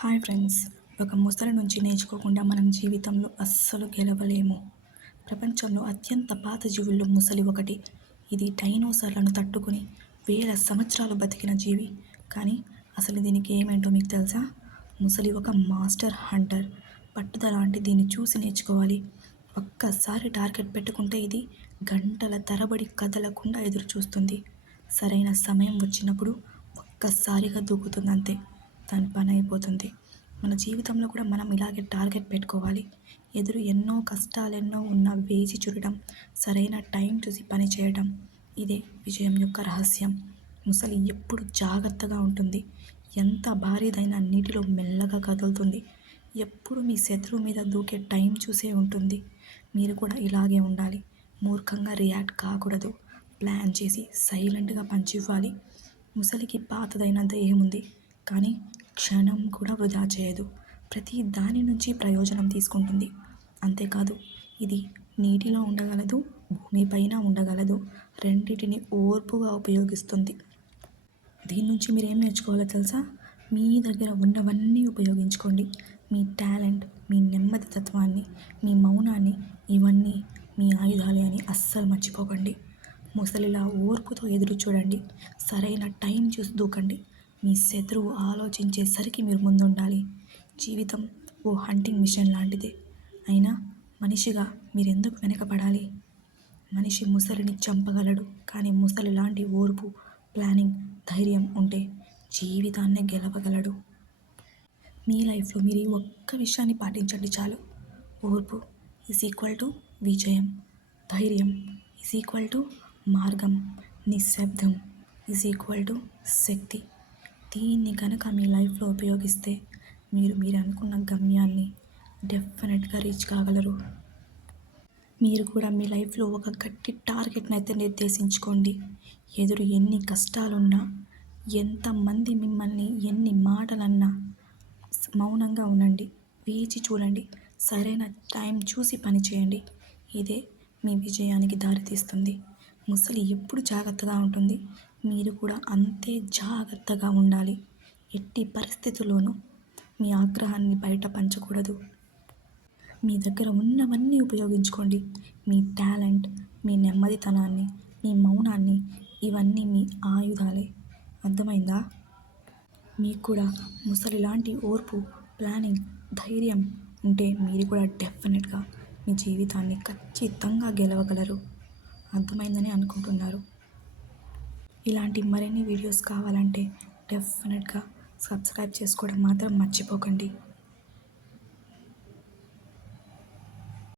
Hi friends. ఒక ముసలి నుంచి నేర్చుకోకుండా మనం జీవితంలో అస్సలు గెలవలేము. ప్రపంచంలో అత్యంత పాత జీవుల్లో ముసలి ఒకటి. ఇది డైనోసార్లను తట్టుకుని వేల సంవత్సరాలు బతికిన జీవి. కానీ అసలు దీనికి ఏమేంటో మీకు తెలుసా? ముసలి ఒక మాస్టర్ హంటర్. పట్టుదల అంటే దీన్ని చూసి నేర్చుకోవాలి. ఒక్కసారి టార్గెట్ పెట్టుకుంటే ఇది గంటల తరబడి కదలకుండా ఎదురు చూస్తుంది. సరైన సమయం వచ్చినప్పుడు ఒక్కసారిగా దూకుతుంది, అంతే. దాని పని అయిపోతుంది. మన జీవితంలో కూడా మనం ఇలాగే టార్గెట్ పెట్టుకోవాలి. ఎదురు ఎన్నో కష్టాలెన్నో ఉన్నా వేచి చూడటం, సరైన టైం చూసి పని చేయడం, ఇదే విజయం యొక్క రహస్యం. ముసలి ఎప్పుడు జాగ్రత్తగా ఉంటుంది. ఎంత భారీదైనా నీటిలో మెల్లగా కదులుతుంది. ఎప్పుడు మీ శత్రువు మీద దూకే టైం చూసే ఉంటుంది. మీరు కూడా ఇలాగే ఉండాలి. మూర్ఖంగా రియాక్ట్ కాకూడదు. ప్లాన్ చేసి సైలెంట్గా పంచివ్వాలి. ముసలికి పాతదైన దేహం ఉంది, కానీ క్షణం కూడా వృధా చేయదు. ప్రతి దాని నుంచి ప్రయోజనం తీసుకుంటుంది. అంతేకాదు, ఇది నీటిలో ఉండగలదు, భూమిపైన ఉండగలదు. రెండింటిని ఓర్పుగా ఉపయోగిస్తుంది. దీని నుంచి మీరు ఏం నేర్చుకోవాలో తెలుసా? మీ దగ్గర ఉన్నవన్నీ ఉపయోగించుకోండి. మీ టాలెంట్, మీ నెమ్మది తత్వాన్ని, మీ మౌనాన్ని, ఇవన్నీ మీ ఆయుధాలే అని అస్సలు మర్చిపోకండి. ముసలిలా ఓర్పుతో ఎదురు చూడండి. సరైన టైం చూసి దూకండి. మీ శత్రువు ఆలోచించేసరికి మీరు ముందుండాలి. జీవితం ఓ హంటింగ్ మిషన్ లాంటిదే. అయినా మనిషిగా మీరెందుకు వెనకపడాలి? మనిషి ముసలిని చంపగలడు, కానీ ముసలి లాంటి ఓర్పు, ప్లానింగ్, ధైర్యం ఉంటే జీవితాన్నే గెలవగలడు. మీ లైఫ్లో మీరు ఈ ఒక్క విషయాన్ని పాటించండి చాలు. ఓర్పు ఈజ్ ఈక్వల్ టు విజయం. ధైర్యం ఈజ్ ఈక్వల్ టు మార్గం. నిశ్శబ్దం ఈజ్ ఈక్వల్ టు శక్తి. దీన్ని కనుక మీ లైఫ్లో ఉపయోగిస్తే మీరు అనుకున్న గమ్యాన్ని డెఫినెట్గా రీచ్ కాగలరు. మీరు కూడా మీ లైఫ్లో ఒక గట్టి టార్గెట్ని అయితే నిర్దేశించుకోండి. ఎదురు ఎన్ని కష్టాలున్నా, ఎంతమంది మిమ్మల్ని ఎన్ని మాటలన్నా మౌనంగా ఉండండి. వేచి చూడండి. సరైన టైం చూసి పని చేయండి. ఇదే మీ విజయానికి దారితీస్తుంది. ముసలి ఎప్పుడు జాగ్రత్తగా ఉంటుంది, మీరు కూడా అంతే జాగ్రత్తగా ఉండాలి. ఎట్టి పరిస్థితుల్లోనూ మీ ఆగ్రహాన్ని బయట పంచకూడదు. మీ దగ్గర ఉన్నవన్నీ ఉపయోగించుకోండి. మీ టాలెంట్, మీ నెమ్మదితనాన్ని, మీ మౌనాన్ని, ఇవన్నీ మీ ఆయుధాలే. అర్థమైందా? మీకు కూడా ముసలి లాంటి ఓర్పు, ప్లానింగ్, ధైర్యం ఉంటే మీరు కూడా డెఫినెట్గా మీ జీవితాన్ని ఖచ్చితంగా గెలవగలరు. అర్థమైందని అనుకుంటున్నారు. ఇలాంటి మరిన్ని వీడియోస్ కావాలంటే డెఫినెట్గా సబ్స్క్రైబ్ చేసుకోవడం మాత్రం మర్చిపోకండి.